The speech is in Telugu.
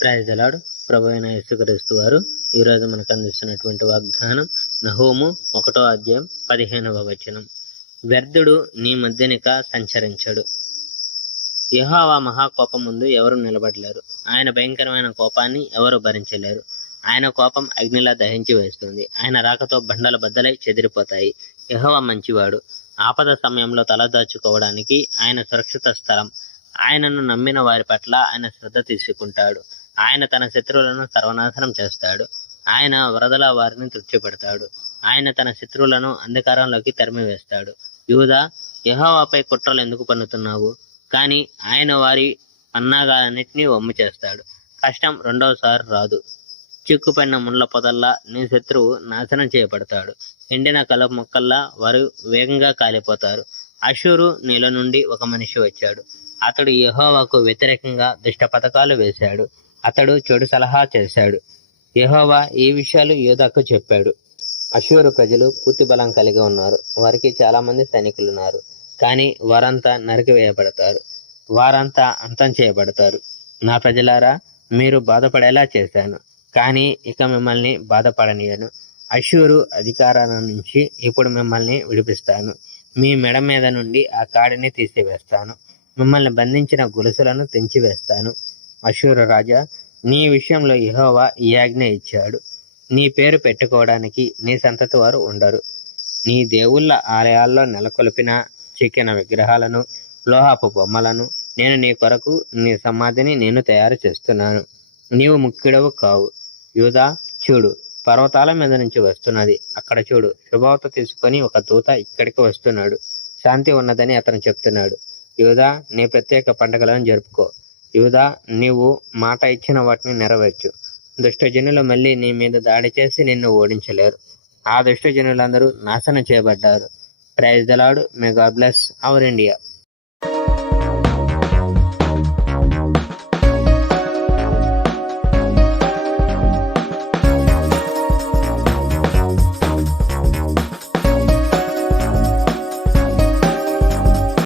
Praise the lord. ప్రభు అయిన యేసుక్రీస్తు వారు ఈరోజు మనకు అందిస్తున్నటువంటి వాగ్దానం నహూము 1వ అధ్యాయం 15వ వచనం. వ్యర్థుడు నీ మధ్యనిక సంచరించడు. యెహోవా మహాకోపం ముందు ఎవరు నిలబడలేరు. ఆయన భయంకరమైన కోపాన్ని ఎవరు భరించలేరు. ఆయన కోపం అగ్నిలా దహించి వేస్తుంది. ఆయన రాకతో బండల బద్దలై చెదిరిపోతాయి. యెహోవా మంచివాడు. ఆపద సమయంలో తలదాచుకోవడానికి ఆయన సురక్షిత స్థలం. ఆయనను నమ్మిన వారి పట్ల ఆయన శ్రద్ధ తీసుకుంటాడు. ఆయన తన శత్రువులను సర్వనాశనం చేస్తాడు. ఆయన వరదల వారిని తృప్తిపెడతాడు. ఆయన తన శత్రువులను అంధకారంలోకి తరిమివేస్తాడు. యూదా, యెహోవాపై కుట్రలు ఎందుకు పన్నుతున్నావు? కానీ ఆయన వారి పన్నాగాలన్నింటినీ వమ్ము చేస్తాడు. కష్టం రెండవసారి రాదు. చిక్కుపడిన ముళ్ళ పొదల్లా నీ శత్రువు నాశనం చేయబడతాడు. ఎండిన కలుపు మొక్కల్లా వారు వేగంగా కాలిపోతారు. అషూరు నీలో నుండి ఒక మనిషి వచ్చాడు. అతడు యెహోవాకు వ్యతిరేకంగా దుష్ట పథకాలు వేశాడు. అతడు చెడు సలహా చేశాడు. యెహోవా ఈ విషయాలు యూదాకు చెప్పాడు. అషూరు ప్రజలు పూర్తి బలం కలిగి ఉన్నారు. వారికి చాలా మంది సైనికులున్నారు. కానీ వారంతా నరికివేయబడతారు. వారంతా అంతం చేయబడతారు. నా ప్రజలారా, మీరు బాధపడేలా చేశాను, కానీ ఇక మిమ్మల్ని బాధపడనీయను. అషూరు అధికారాల నుంచి ఇప్పుడు మిమ్మల్ని విడిపిస్తాను. మీ మెడ మీద నుండి ఆ కాడిని తీసివేస్తాను. మిమ్మల్ని బంధించిన గొలుసులను తెంచివేస్తాను. అషూరు రాజా, నీ విషయంలో యెహోవా ఈ ఆజ్ఞ ఇచ్చాడు. నీ పేరు పెట్టుకోవడానికి నీ సంతతి వారు ఉండరు. నీ దేవుళ్ళ ఆలయాల్లో నెలకొల్పిన చెక్కిన విగ్రహాలను, లోహపు బొమ్మలను నేను నీ కొరకు, నీ సమాధిని నేను తయారు చేస్తున్నాను. నీవు ముఖ్యుడవు కావు. యూదా, చూడు, పర్వతాల మీద నుంచి వస్తున్నది. అక్కడ చూడు, శుభవార్త తీసుకొని ఒక దూత ఇక్కడికి వస్తున్నాడు. శాంతి ఉన్నదని అతను చెప్తున్నాడు. యూదా, నీ ప్రత్యేక పండుగలను జరుపుకో. యూదా, నీవు మాట ఇచ్చిన వాటిని నెరవేర్చు. దుష్టజనులు మళ్ళీ నీ మీద దాడి చేసి నిన్ను ఓడించలేరు. ఆ దుష్టజనులందరూ నాశనం చేయబడ్డారు. Praise the Lord. May God bless our India.